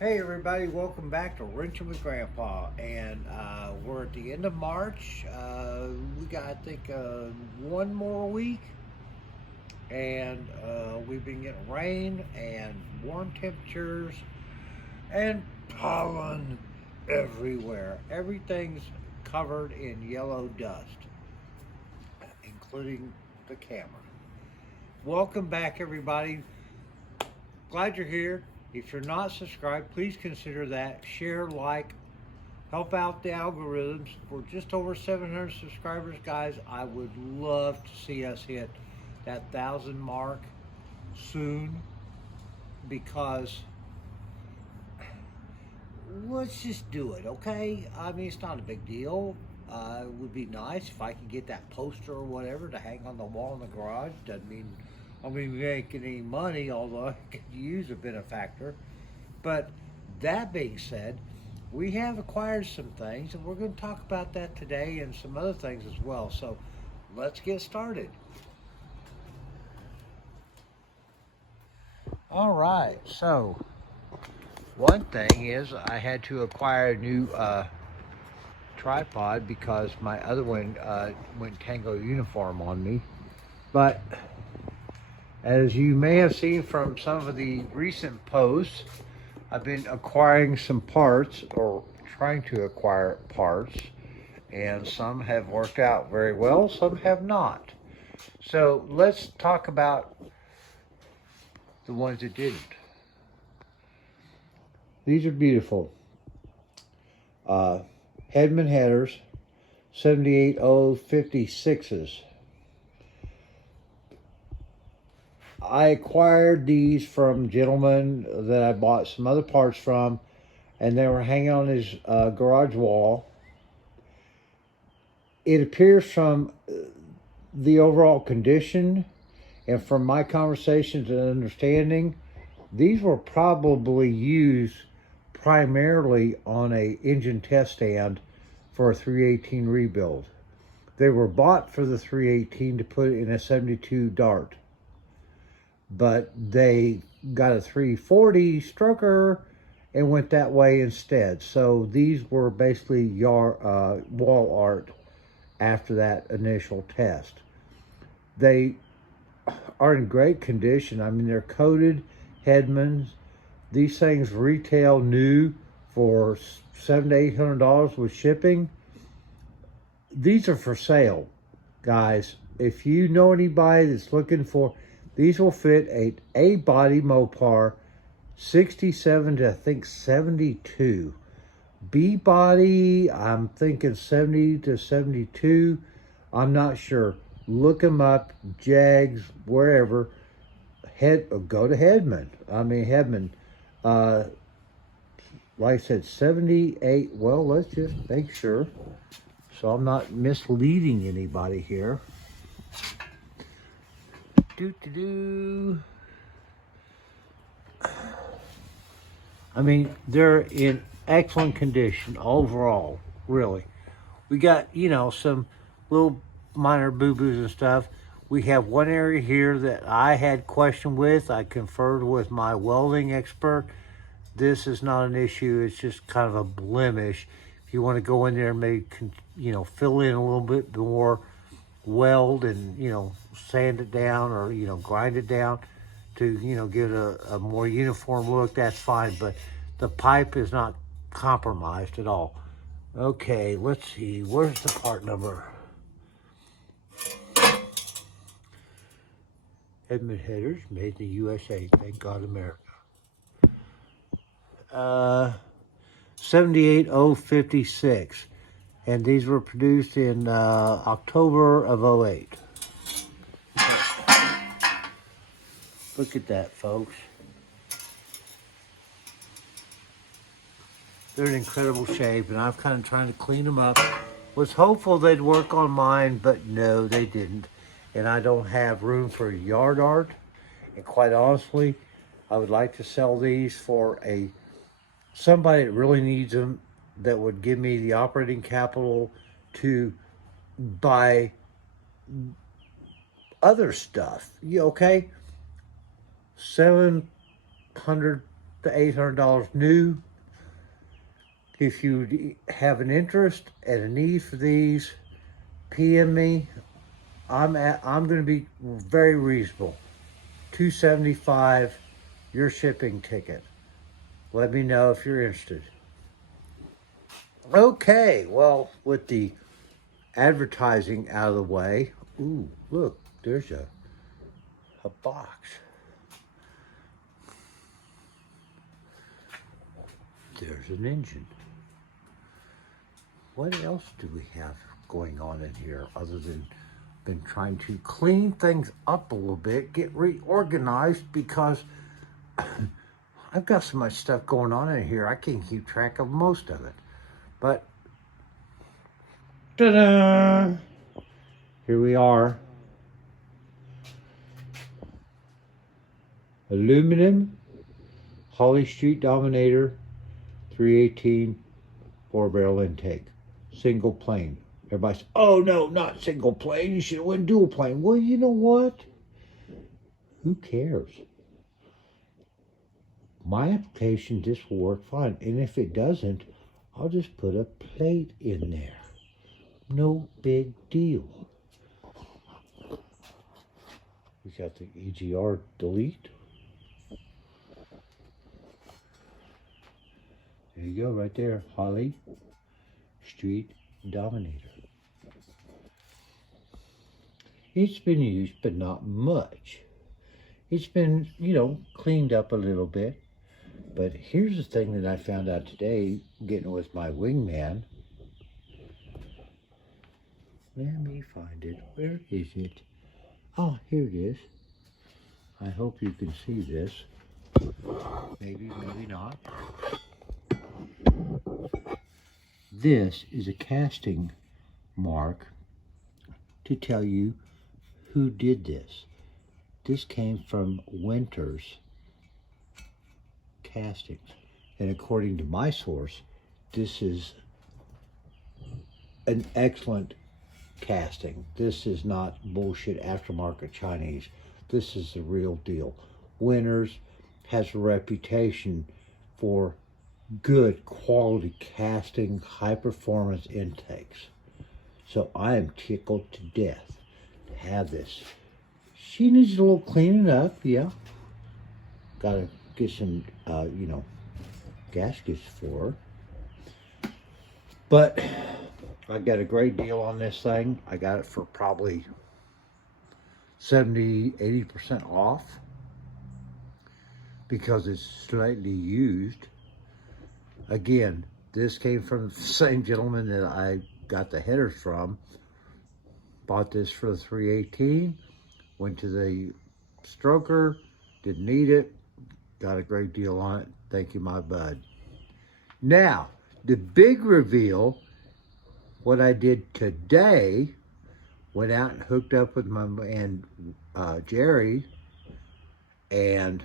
Hey everybody, welcome back to Wrenching with Grandpa. And we're at the end of March. We got, I think, one more week. And we've been getting rain and warm temperatures and pollen everywhere. Everything's covered in yellow dust, including the camera. Welcome back, everybody. Glad you're here. If you're not subscribed, please consider that. Share, like, help out the algorithms. We're just over 700 subscribers, guys. I would love to see us hit that 1,000 mark soon because let's just do it, okay? I mean, it's not a big deal. It would be nice if I could get that poster or whatever to hang on the wall in the garage. Doesn't mean I'm going to be making any money, although I could use a benefactor. But that being said, we have acquired some things, and we're going to talk about that today and some other things as well. So let's get started. All right. So one thing is I had to acquire a new tripod because my other one went Tango uniform on me. But as you may have seen from some of the recent posts, I've been acquiring some parts or trying to acquire parts, and some have worked out very well, some have not. So let's talk about the ones that didn't. These are beautiful. Hedman headers, 78056s. I acquired these from gentlemen that I bought some other parts from, and they were hanging on his garage wall. It appears from the overall condition and from my conversations and understanding, these were probably used primarily on a engine test stand for a 318 rebuild. They were bought for the 318 to put in a 72 Dart, but they got a 340 stroker and went that way instead. So these were basically wall art after that initial test. They are in great condition. I mean, they're coated Hedmans. These things retail new for $700 to $800 with shipping. These are for sale, guys. If you know anybody that's looking for, these will fit a A-body Mopar 67 to I think 72. B-body, I'm thinking 70 to 72. I'm not sure. Look them up, Jags, wherever. Go to Hedman. I mean, Hedman. Like I said, 78. Well, let's just make sure, so I'm not misleading anybody here. I mean, they're in excellent condition overall, really. We got, some little minor boo-boos and stuff. We have one area here that I had question with. I conferred with my welding expert. This is not an issue. It's just kind of a blemish. If you want to go in there and maybe, fill in a little bit more, weld and, sand it down or, grind it down to, give it a more uniform look, that's fine. But the pipe is not compromised at all. Okay, let's see. Where's the part number? Hedman headers, made in the USA. Thank God, America. 78056. And these were produced in October of 08. Look at that, folks. They're in incredible shape, and I've kind of trying to clean them up. Was hopeful they'd work on mine, but no, they didn't. And I don't have room for yard art. And quite honestly, I would like to sell these for somebody that really needs them, that would give me the operating capital to buy other stuff. Okay? $700 to $800 new. If you have an interest and a need for these, PM me. I'm going to be very reasonable. $275, your shipping ticket. Let me know if you're interested. Okay, well, with the advertising out of the way, ooh, look, there's a box. There's an engine. What else do we have going on in here other than been trying to clean things up a little bit, get reorganized, because I've got so much stuff going on in here, I can't keep track of most of it. But, ta-da! Here we are. Aluminum, Holly Street Dominator, 318, 4-barrel intake. Single plane. Everybody says, oh no, not single plane, you should have went dual plane. Well, you know what? Who cares? My application, this will work fine. And if it doesn't, I'll just put a plate in there. No big deal. We got the EGR delete. There you go, right there. Holly Street Dominator. It's been used, but not much. It's been, cleaned up a little bit. But here's the thing that I found out today, getting with my wingman. Let me find it. Where is it? Oh, here it is. I hope you can see this. Maybe, maybe not. This is a casting mark to tell you who did this. This came from Winters Castings. And according to my source, this is an excellent casting. This is not bullshit aftermarket Chinese. This is the real deal. Winters has a reputation for good quality casting, high performance intakes. So I am tickled to death to have this. She needs a little cleaning up, yeah. Gotta get some, gaskets for her. But I got a great deal on this thing. I got it for probably 70-80% off because it's slightly used. Again, this came from the same gentleman that I got the headers from. Bought this for the 318, went to the stroker, didn't need it, got a great deal on it. Thank you, my bud. Now, the big reveal, what I did today, went out and hooked up with my man Jerry, and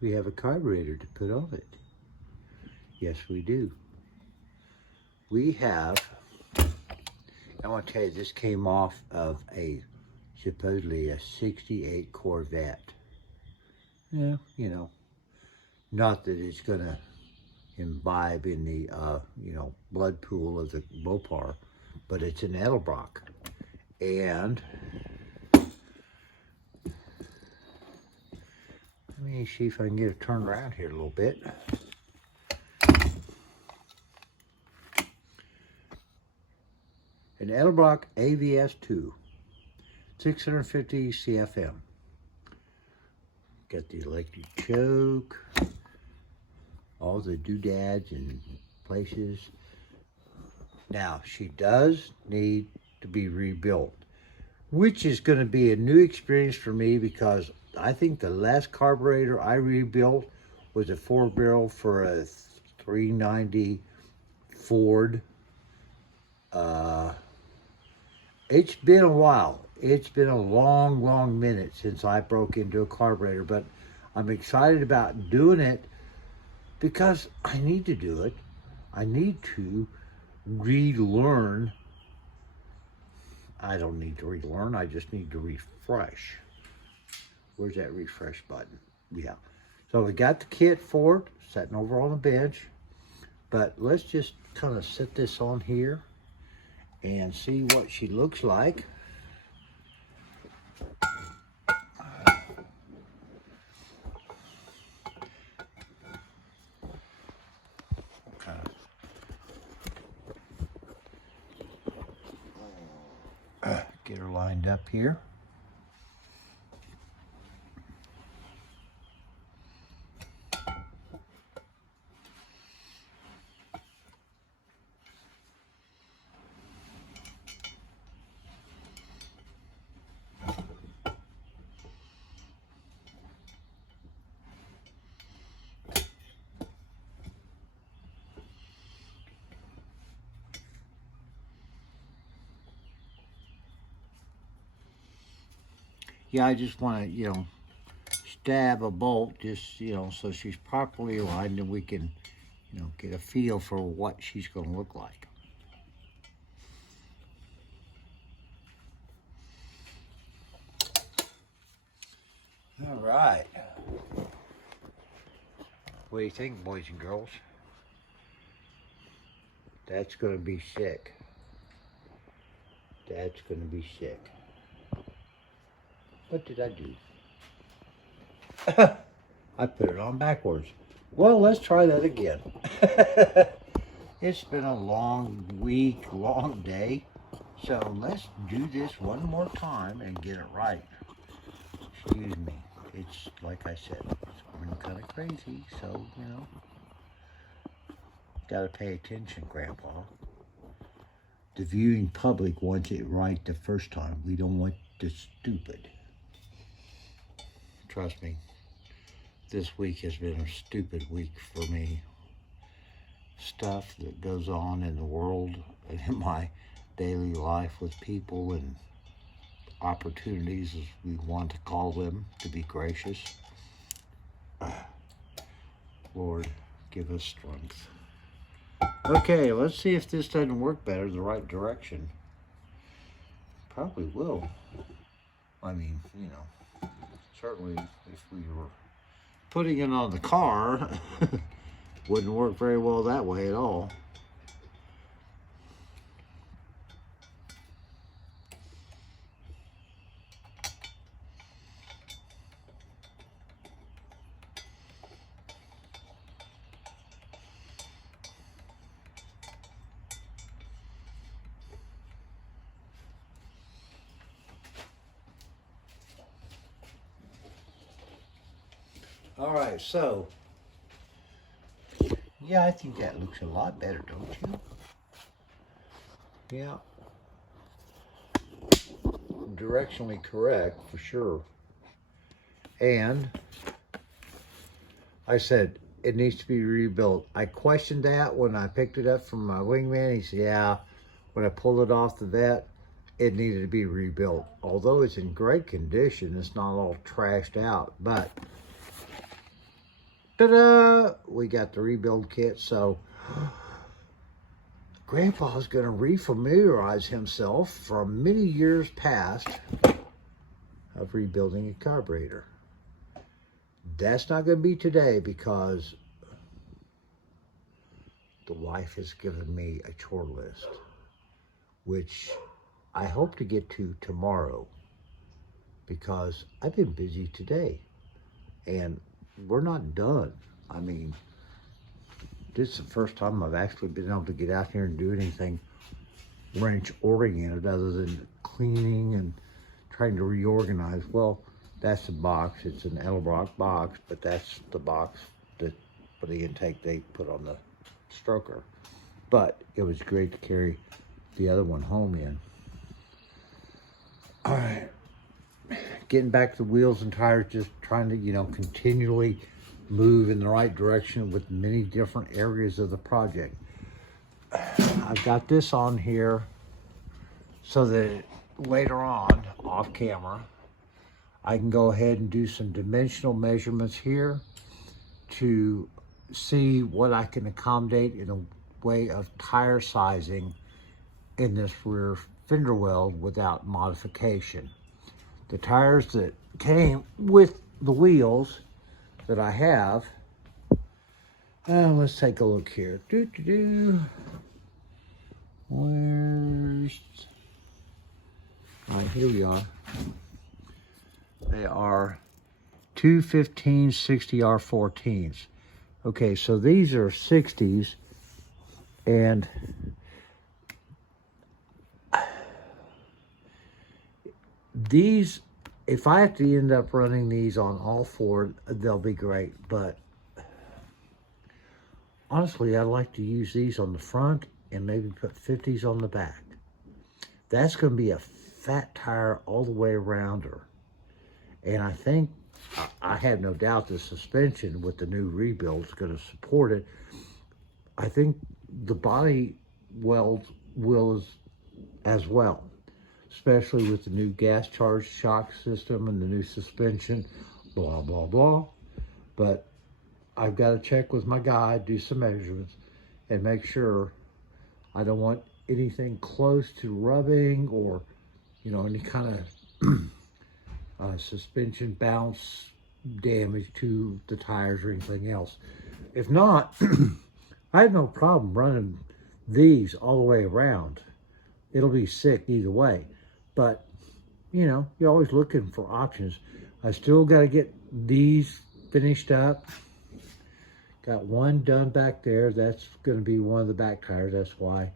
we have a carburetor to put on it. Yes, we do. We have, I want to tell you, this came off of supposedly a 68 Corvette. Yeah, not that it's going to imbibe in the, blood pool of the Mopar, but it's an Edelbrock. And let me see if I can get it turned around here a little bit. An Edelbrock AVS2, 650 CFM. Got the electric choke, all the doodads and places. Now, she does need to be rebuilt, which is going to be a new experience for me because I think the last carburetor I rebuilt was a 4-barrel for a 390 Ford. It's been a while. It's been a long, long minute since I broke into a carburetor, but I'm excited about doing it because I need to do it. I need to relearn. I don't need to relearn, I just need to refresh Where's that refresh button? Yeah. So we got the kit for it, sitting over on the bench. But let's just kind of set this on here and see what she looks like. Get her lined up here. Yeah, I just want to, stab a bolt just, so she's properly aligned and we can, get a feel for what she's going to look like. All right. What do you think, boys and girls? That's going to be sick. That's going to be sick. What did I do? I put it on backwards. Well, let's try that again. It's been a long week, long day. So let's do this one more time and get it right. Excuse me. It's, like I said, it's been kind of crazy. So, got to pay attention, Grandpa. The viewing public wants it right the first time. We don't want the stupid. Trust me, this week has been a stupid week for me. Stuff that goes on in the world and in my daily life with people and opportunities, as we want to call them, to be gracious. Lord, give us strength. Okay, let's see if this doesn't work better the right direction. Probably will. I mean, certainly if we were putting it on the car, wouldn't work very well that way at all. All right, so, yeah, I think that looks a lot better, don't you? Yeah. Directionally correct, for sure. And I said, it needs to be rebuilt. I questioned that when I picked it up from my wingman. He said, yeah, when I pulled it off the vet, it needed to be rebuilt. Although it's in great condition, it's not all trashed out, but ta-da! We got the rebuild kit, so Grandpa's going to refamiliarize himself from many years past of rebuilding a carburetor. That's not going to be today because the wife has given me a chore list, which I hope to get to tomorrow because I've been busy today and we're not done. I mean, this is the first time I've actually been able to get out here and do anything wrench oriented other than cleaning and trying to reorganize. Well, that's the box. It's an Edelbrock box, but that's the box that for the intake they put on the stroker. But it was great to carry the other one home in. All right. Getting back to the wheels and tires, just trying to, continually move in the right direction with many different areas of the project. I've got this on here so that later on, off camera, I can go ahead and do some dimensional measurements here to see what I can accommodate in a way of tire sizing in this rear fender well without modification. the tires that came with the wheels that I have. Let's take a look here. Where's... All right, here we are. They are 215 60R14s. Okay, so these are 60s, and these, if I have to end up running these on all four, they'll be great. But honestly, I like to use these on the front and maybe put 50s on the back. That's going to be a fat tire all the way around her. And I think, I have no doubt the suspension with the new rebuild is going to support it. I think the body weld will as well, especially with the new gas charged shock system and the new suspension, blah, blah, blah. But I've got to check with my guy, do some measurements, and make sure I don't want anything close to rubbing or, you know, any kind of suspension bounce damage to the tires or anything else. If not, I have no problem running these all the way around. It'll be sick either way. But, you know, you're always looking for options. I still got to get these finished up. Got one done back there. That's going to be one of the back tires. That's why,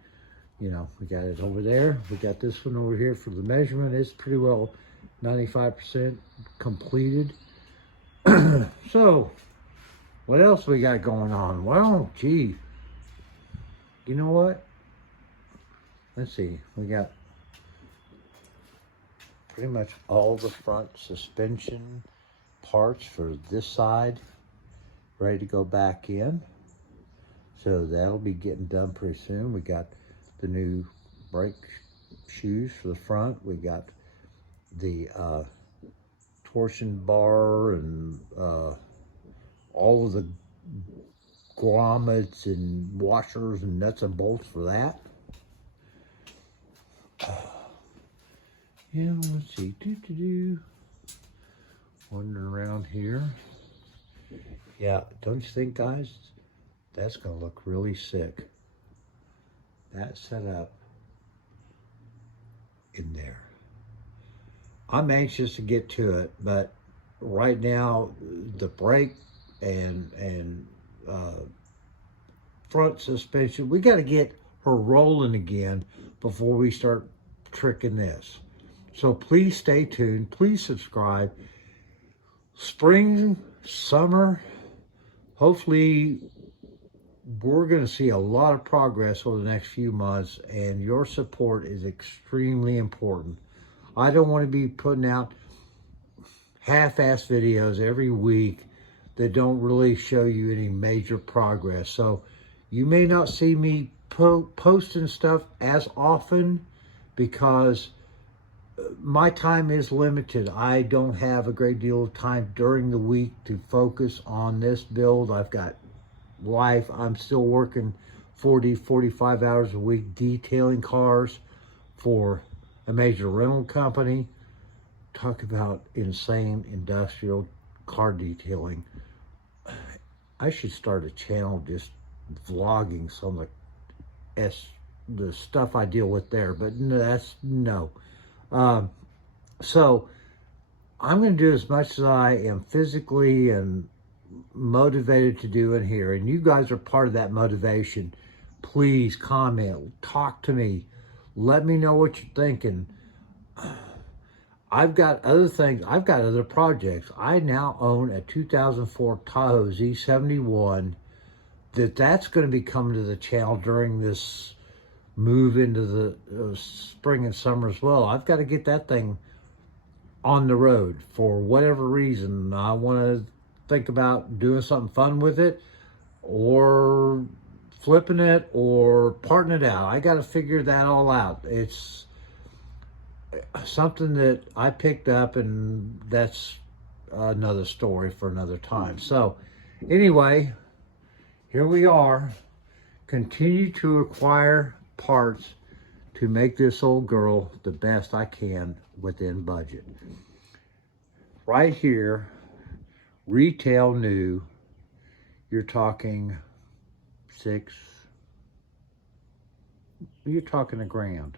you know, we got it over there. We got this one over here for the measurement. It's pretty well 95% completed. So, what else we got going on? Well, gee, you know what? Let's see. We got pretty much all the front suspension parts for this side ready to go back in. So that'll be getting done pretty soon. We got the new brake shoes for the front. We got the torsion bar and all of the grommets and washers and nuts and bolts for that. Yeah, let's see. Wandering around here. Yeah, don't you think, guys? That's going to look really sick. That setup in there. I'm anxious to get to it, but right now the brake and front suspension, we got to get her rolling again before we start tricking this. So please stay tuned. Please subscribe. Spring, summer, hopefully we're going to see a lot of progress over the next few months, and your support is extremely important. I don't want to be putting out half-ass videos every week that don't really show you any major progress. So you may not see me posting stuff as often because my time is limited. I don't have a great deal of time during the week to focus on this build. I've got life. I'm still working 40, 45 hours a week detailing cars for a major rental company. Talk about insane industrial car detailing. I should start a channel just vlogging some of the stuff I deal with there, but no. So I'm going to do as much as I am physically and motivated to do in here, and you guys are part of that motivation. Please comment, talk to me, let me know what you're thinking. I've got other things, I've got other projects. I now own a 2004 Tahoe Z71 that's going to be coming to the channel during this move into the spring and summer as well. I've got to get that thing on the road for whatever reason. I want to think about doing something fun with it, or flipping it, or parting it out. I got to figure that all out. It's something that I picked up, and that's another story for another time. So anyway, here we are. Continue to acquire parts to make this old girl the best I can within budget. right here, retail new, you're talking you're talking $1,000,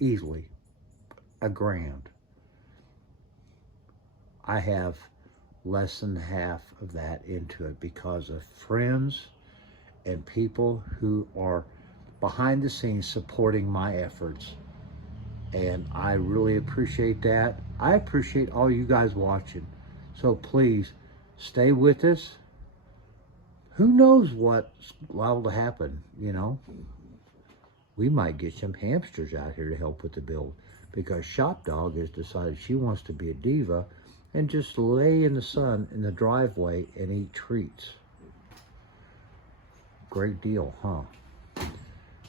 easily $1,000. I have less than half of that into it because of friends and people who are behind the scenes supporting my efforts. And I really appreciate that. I appreciate all you guys watching. So please stay with us. Who knows what's liable to happen, you know? We might get some hamsters out here to help with the build because Shop Dog has decided she wants to be a diva and just lay in the sun in the driveway and eat treats. Great deal, huh?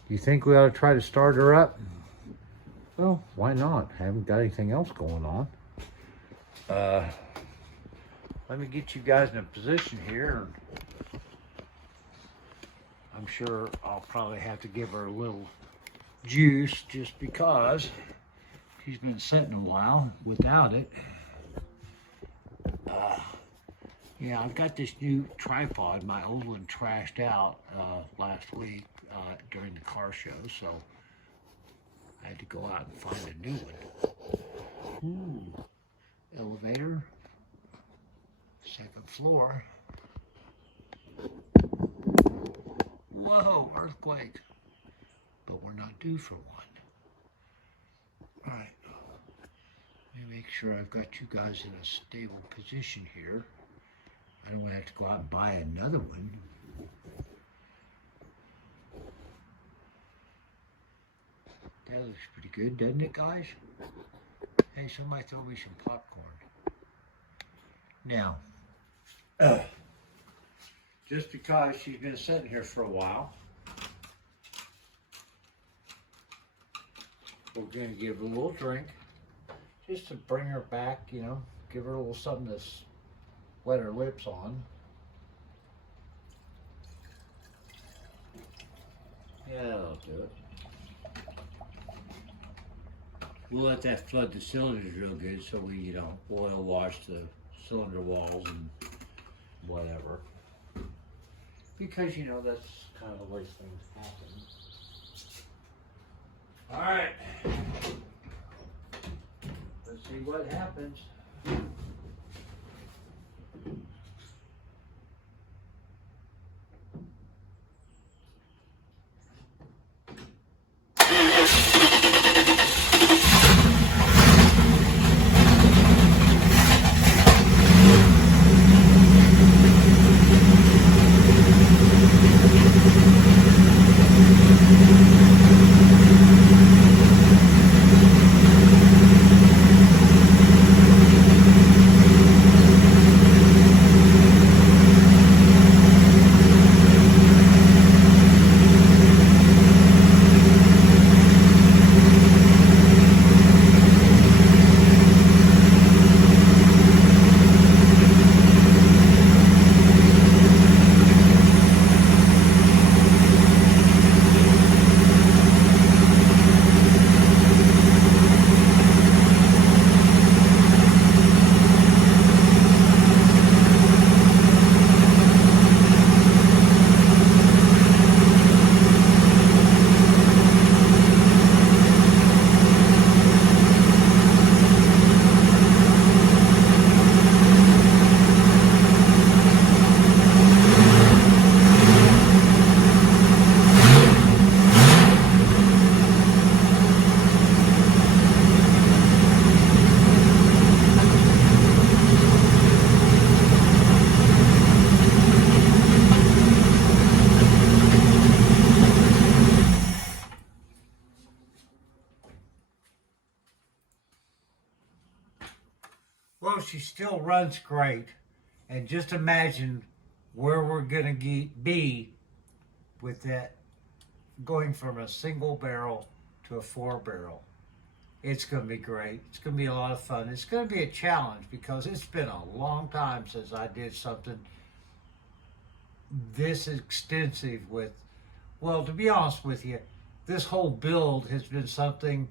You think we ought to try to start her up? Well, why not? Haven't got anything else going on. Let me get you guys in a position here. I'm sure I'll probably have to give her a little juice just because she's been sitting a while without it. Yeah, I've got this new tripod. My old one trashed out last week during the car show, so I had to go out and find a new one. Elevator, second floor. Whoa, earthquake. But we're not due for one. All right, let me make sure I've got you guys in a stable position here. I don't want to have to go out and buy another one. That looks pretty good, doesn't it, guys? Hey, somebody throw me some popcorn. Now, just because she's been sitting here for a while, we're going to give her a little drink just to bring her back, you know, give her a little something to wet her lips on. Yeah, that'll do it. We'll let that flood the cylinders real good so we, you know, oil wash the cylinder walls and whatever. Because, you know, that's kind of the way things happen. All right. Let's see what happens. Well, she still runs great. And just imagine where we're going to be with that going from a single barrel to a 4-barrel. It's going to be great. It's going to be a lot of fun. It's going to be a challenge because it's been a long time since I did something this extensive with, well, to be honest with you, this whole build has been something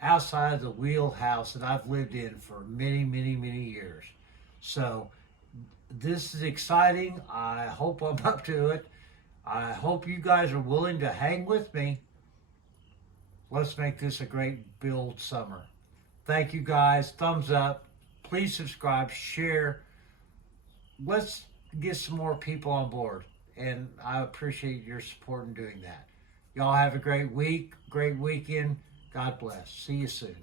outside of the wheelhouse that I've lived in for many, many, many years. So this is exciting. I hope I'm up to it. I hope you guys are willing to hang with me. Let's make this a great build summer. Thank you guys. Thumbs up. Please subscribe, share. Let's get some more people on board. And I appreciate your support in doing that. Y'all have a great week, great weekend. God bless. See you soon.